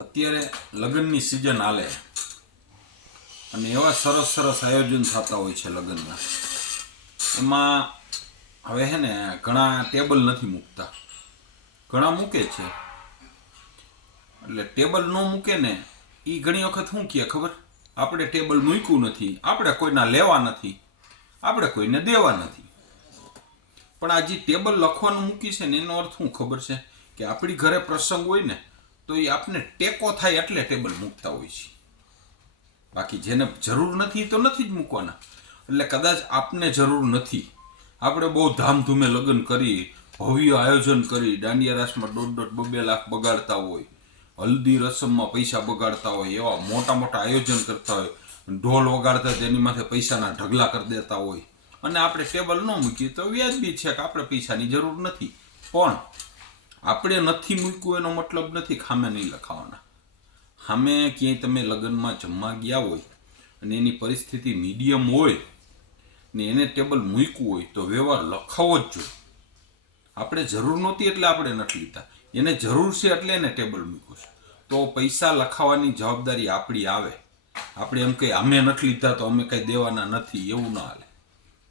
અત્યારે લગ્નની સિઝન હાલે અને એવા સરસ સરસ આયોજન થતા હોય છે લગ્નના એમાં હવે હે ને ઘણા ટેબલ નથી મૂકતા. ઘણા મૂકે છે. એટલે ટેબલ ન મૂકે ને એ ઘણી વખત શું કહે ખબર? આપણે ટેબલ મૂક્યું નથી. આપણે કોઈના લેવા નથી. આપણે કોઈને દેવા નથી. પણ આ જે ટેબલ લખવાનું મૂકી છે ને એનો અર્થ શું ખબર છે? કે આપણી ઘરે પ્રસંગ હોય ને તો એ આપને ટેકો થાય એટલે ટેબલ મૂકતા હોય છે. બાકી જેને જરૂર નથી તો નથી જ મૂકવાના. એટલે કદાચ આપને જરૂર નથી. આપણે બહુ ધામધૂમે લગ્ન કરી, ભવ્ય આયોજન કરી, દાંડિયા રાસમાં દોઢ દોઢ બબે લાખ બગાડતા હોય, હલ્દી રસમમાં પૈસા બગાડતા હોય, એવા મોટા મોટા આયોજન કરતા હોય, ઢોલ વગાડતા તેની માથે પૈસાના ઢગલા કરી દેતા હોય. અને આપણે ટેબલ ન મૂકીએ તો વ્યાજબી છે કે આપણે પૈસાની જરૂર નથી. પણ આપણે નથી મૂક્યું એનો મતલબ નથી ખામે નહીં લખાવાના. સામે ક્યાંય તમે લગ્નમાં જમવા ગયા હોય અને એની પરિસ્થિતિ મીડિયમ હોય ને એને ટેબલ મૂક્યું હોય તો વ્યવહાર લખાવો જ જોઈએ. આપણે જરૂર નહોતી એટલે આપણે નથી લીધા. એને જરૂર છે એટલે એને ટેબલ મૂક્યું છે. તો પૈસા લખાવાની જવાબદારી આપણી આવે. આપણે એમ કહીએ, અમે નથી લીધા તો અમે કંઈ દેવાના નથી. એવું ના હાલે.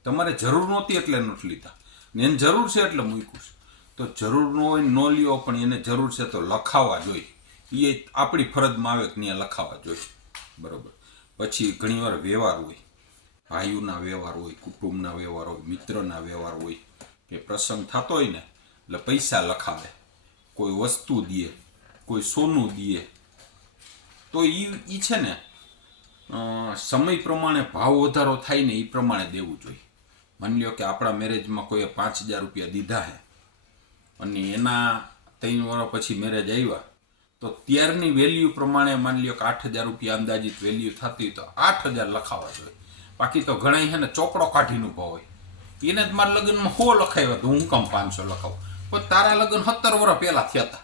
તમારે જરૂર નહોતી એટલે નથી લીધા. ને એને જરૂર છે એટલે મૂક્યું છે. તો જરૂર ન હોય ન લ્યો, પણ એને જરૂર છે તો લખાવા જોઈએ. એ આપણી ફરજમાં આવે કે ત્યાં લખાવા જોઈએ. બરાબર. પછી ઘણીવાર વ્યવહાર હોય. ભાઈઓના વ્યવહાર હોય, કુટુંબના વ્યવહાર હોય, મિત્રના વ્યવહાર હોય, કે પ્રસંગ થતો હોય ને, એટલે પૈસા લખાવે. કોઈ વસ્તુ દે, કોઈ સોનું દે. તો એ એ છે ને સમય પ્રમાણે ભાવ વધારો થાય ને એ પ્રમાણે દેવું જોઈએ. માની લ્યો કે આપણા મેરેજમાં કોઈએ પાંચ હજાર રૂપિયા દીધા છે અને એના ત્રણ વર્ષ પછી મેરેજ આવ્યા. તો ત્યારની વેલ્યુ પ્રમાણે માની લ્યો કે આઠ હજાર રૂપિયા અંદાજિત વેલ્યુ થતી તો આઠ હજાર લખાવા જોઈએ. બાકી તો ઘણા છે ને ચોપડો કાઢીને ભાવ હોય. એને જ મારા લગ્નમાં હો લખાવ્યા તો હું કામ પાંચસો લખાવું. પણ તારા લગ્ન સત્તર વર્ષ પહેલા થયા હતા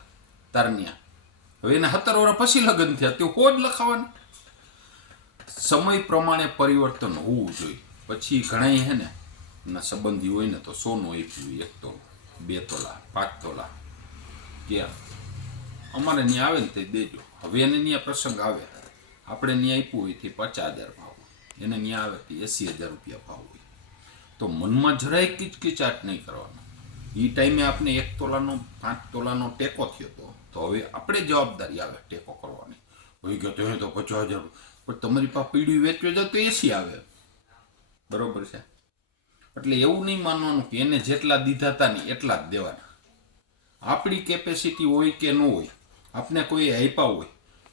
તારન્યા હવે એને સત્તર વર્ષ પછી લગ્ન થયા, તે હો જ લખાવાના. સમય પ્રમાણે પરિવર્તન હોવું જોઈએ. પછી ઘણા હે ને સંબંધી હોય ને તો સોનું આપ્યું એક તોલો બે તોલા પાંચ તોલા કે અમારે ત્યાં આવે ને તે દેજો. હવે એને ત્યાં પ્રસંગ આવે. આપણે ત્યાં આપ્યું હોય તે પચાસ હજાર ભાવ હોય. એને ત્યાં આવે તે એંસી હજાર રૂપિયા ભાવ હોય. તો મનમાં જરાય કિચકિચાટ નહીં કરવાનો. એ ટાઈમે આપણે એક તોલાનો, પાંચ તોલાનો ટેકો થયો હતો તો હવે આપણે જવાબદારી આવે ટેકો કરવાની. હોય ગયો તો એ તો પચાસ હજાર. પણ તમારી પાસે પીડી વેચવા જાવ તો એસી આવે. બરોબર છે? એટલે એવું નહીં માનવાનું કે એને જેટલા દીધા હતા ને એટલા જ દેવાના. આપણી કેપેસિટી હોય કે ન હોય, આપને કોઈ આપ્યા હોય,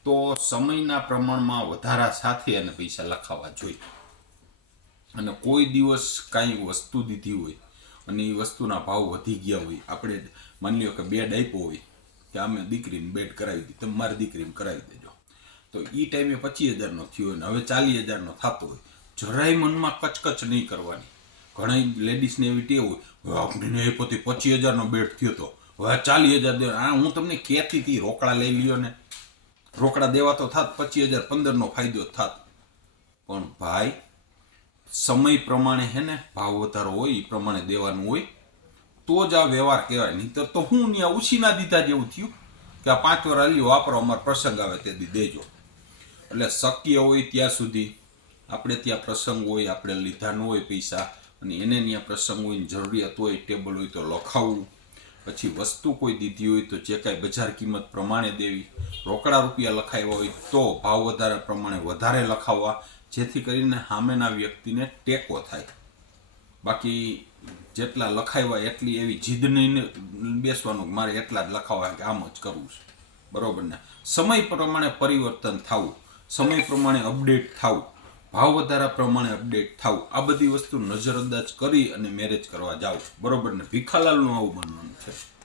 તો સમયના પ્રમાણમાં વધારા સાથે એને પૈસા લખાવા જોઈએ. અને કોઈ દિવસ કાંઈ વસ્તુ દીધી હોય અને એ વસ્તુના ભાવ વધી ગયા હોય, આપણે માની લો કે બેડ આપ્યો હોય, કે અમે દીકરીને બેડ કરાવી દીધી, તમે મારી દીકરીને કરાવી દેજો. તો એ ટાઈમે પચીસ હજારનો થયો હોય ને હવે ચાલીસ હજારનો થતો હોય. જરાય મનમાં કચકચ નહીં કરવાની. ઘણી લેડીઝને એવી ટેવ હોય, "હવે આપણે એ પોતે પચીસ હજારનો બેડ થયો તો, હવે ચાલીસ હજાર દે. આ હું તમને ક્યાંથી હતી રોકડા લઈ લ્યો ને. રોકડા દેવા તો થાત, પચીસ હજાર પંદરનો ફાયદો થાત. પણ ભાઈ, સમય પ્રમાણે હે ને, ભાવ વધારો હોય એ પ્રમાણે દેવાનું હોય, તો જ આ વ્યવહાર કહેવાય. નહીંતર તો હું ત્યાં ઉછીના દીધા જેવું થયું કે આ પાંચ વાર હાલ્યું વાપરો, અમારો પ્રસંગ આવે તે દેજો. એટલે શક્ય હોય ત્યાં સુધી, આપણે ત્યાં પ્રસંગ હોય, આપણે લીધા ન હોય પૈસા અને એને ત્યાં પ્રસંગ હોય જરૂરિયાત હોય ટેબલ હોય તો લખાવવું પછી વસ્તુ કોઈ દીધી હોય તો જે કાંઈ બજાર કિંમત પ્રમાણે દેવી. રોકડા રૂપિયા લખાવ્યા હોય તો ભાવ વધારે પ્રમાણે વધારે લખાવવા, જેથી કરીને સામેના વ્યક્તિને ટેકો થાય. બાકી જેટલા લખાવ્યા એટલી એવી જીદ નહીં બેસવાનું મારે એટલા જ લખાવા કે આમ જ કરવું છે. બરાબર ને? સમય પ્રમાણે પરિવર્તન થવું. સમય પ્રમાણે અપડેટ થવું. ભાવ વધારા પ્રમાણે અપડેટ થવું આ બધી વસ્તુ નજરઅંદાજ કરી અને મેરેજ કરવા જાવ બરોબર ને? ભીખાલાલનું આવું બનવાનું છે.